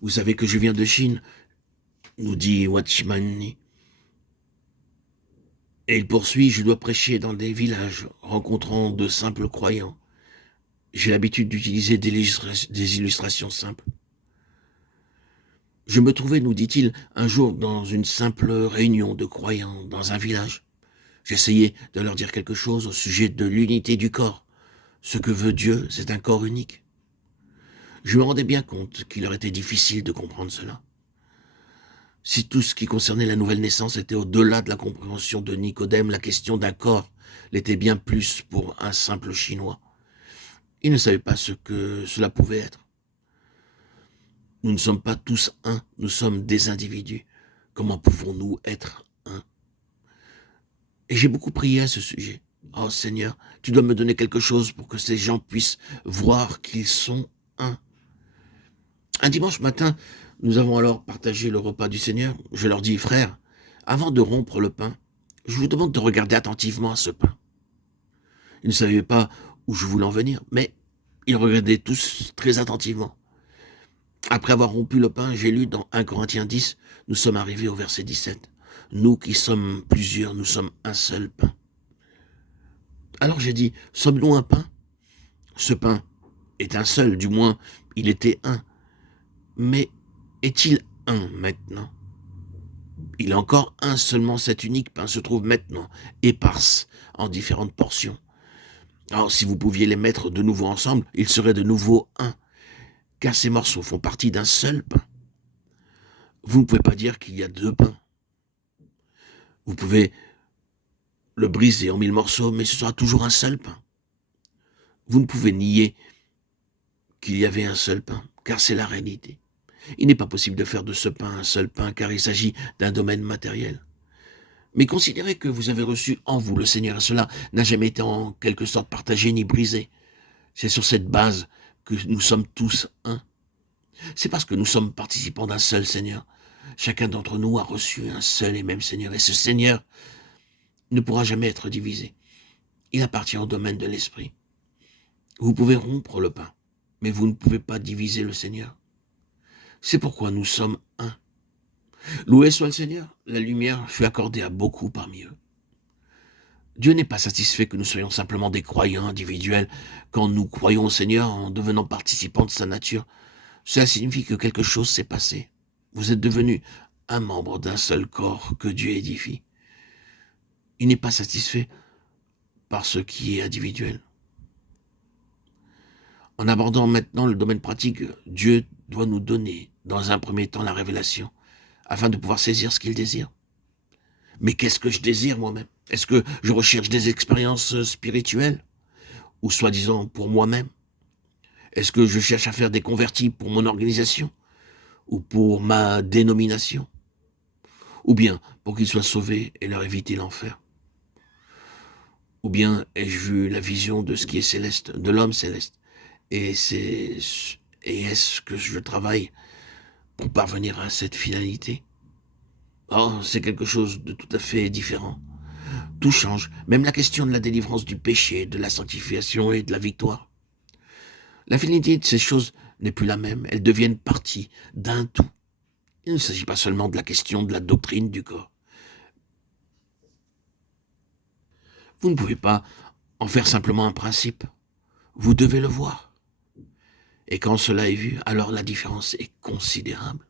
Vous savez que je viens de Chine, nous dit Watchmani. Et il poursuit, je dois prêcher dans des villages, rencontrant de simples croyants. J'ai l'habitude d'utiliser des illustrations simples. Je me trouvais, nous dit-il, un jour dans une simple réunion de croyants dans un village. J'essayais de leur dire quelque chose au sujet de l'unité du corps. Ce que veut Dieu, c'est un corps unique. Je me rendais bien compte qu'il leur était difficile de comprendre cela. Si tout ce qui concernait la nouvelle naissance était au-delà de la compréhension de Nicodème, la question d'un corps l'était bien plus pour un simple Chinois. Il ne savait pas ce que cela pouvait être. Nous ne sommes pas tous un, nous sommes des individus. Comment pouvons-nous être un? Et j'ai beaucoup prié à ce sujet. Oh Seigneur, tu dois me donner quelque chose pour que ces gens puissent voir qu'ils sont un. Un dimanche matin, nous avons alors partagé le repas du Seigneur. Je leur dis, frères, avant de rompre le pain, je vous demande de regarder attentivement à ce pain. Ils ne savaient pas où je voulais en venir, mais ils regardaient tous très attentivement. Après avoir rompu le pain, j'ai lu dans 1 Corinthiens 10, nous sommes arrivés au verset 17. Nous qui sommes plusieurs, nous sommes un seul pain. Alors j'ai dit, sommes-nous un pain? Ce pain est un seul, du moins, il était un. Mais est-il un maintenant? Il est encore un, seulement cet unique pain se trouve maintenant éparse en différentes portions. Alors si vous pouviez les mettre de nouveau ensemble, ils seraient de nouveau un, car ces morceaux font partie d'un seul pain. Vous ne pouvez pas dire qu'il y a deux pains. Vous pouvez le briser en 1000 morceaux, mais ce sera toujours un seul pain. Vous ne pouvez nier qu'il y avait un seul pain, car c'est la réalité. Il n'est pas possible de faire de ce pain un seul pain, car il s'agit d'un domaine matériel. Mais considérez que vous avez reçu en vous le Seigneur, et cela n'a jamais été en quelque sorte partagé ni brisé. C'est sur cette base que nous sommes tous un. C'est parce que nous sommes participants d'un seul Seigneur. Chacun d'entre nous a reçu un seul et même Seigneur, et ce Seigneur ne pourra jamais être divisé. Il appartient au domaine de l'esprit. Vous pouvez rompre le pain, mais vous ne pouvez pas diviser le Seigneur. C'est pourquoi nous sommes un. Loué soit le Seigneur, la lumière fut accordée à beaucoup parmi eux. Dieu n'est pas satisfait que nous soyons simplement des croyants individuels quand nous croyons au Seigneur en devenant participants de sa nature. Cela signifie que quelque chose s'est passé. Vous êtes devenu un membre d'un seul corps que Dieu édifie. Il n'est pas satisfait par ce qui est individuel. En abordant maintenant le domaine pratique, Dieu doit nous donner, dans un premier temps, la révélation, afin de pouvoir saisir ce qu'il désire. Mais qu'est-ce que je désire moi-même? Est-ce que je recherche des expériences spirituelles? Ou soi-disant pour moi-même? Est-ce que je cherche à faire des convertis pour mon organisation? Ou pour ma dénomination? Ou bien pour qu'ils soient sauvés et leur éviter l'enfer? Ou bien ai-je vu la vision de ce qui est céleste, de l'homme céleste? Et est-ce que je travaille pour parvenir à cette finalité? Oh, c'est quelque chose de tout à fait différent. Tout change, même la question de la délivrance du péché, de la sanctification et de la victoire. La finalité de ces choses n'est plus la même, elles deviennent partie d'un tout. Il ne s'agit pas seulement de la question de la doctrine du corps. Vous ne pouvez pas en faire simplement un principe. Vous devez le voir. Et quand cela est vu, alors la différence est considérable.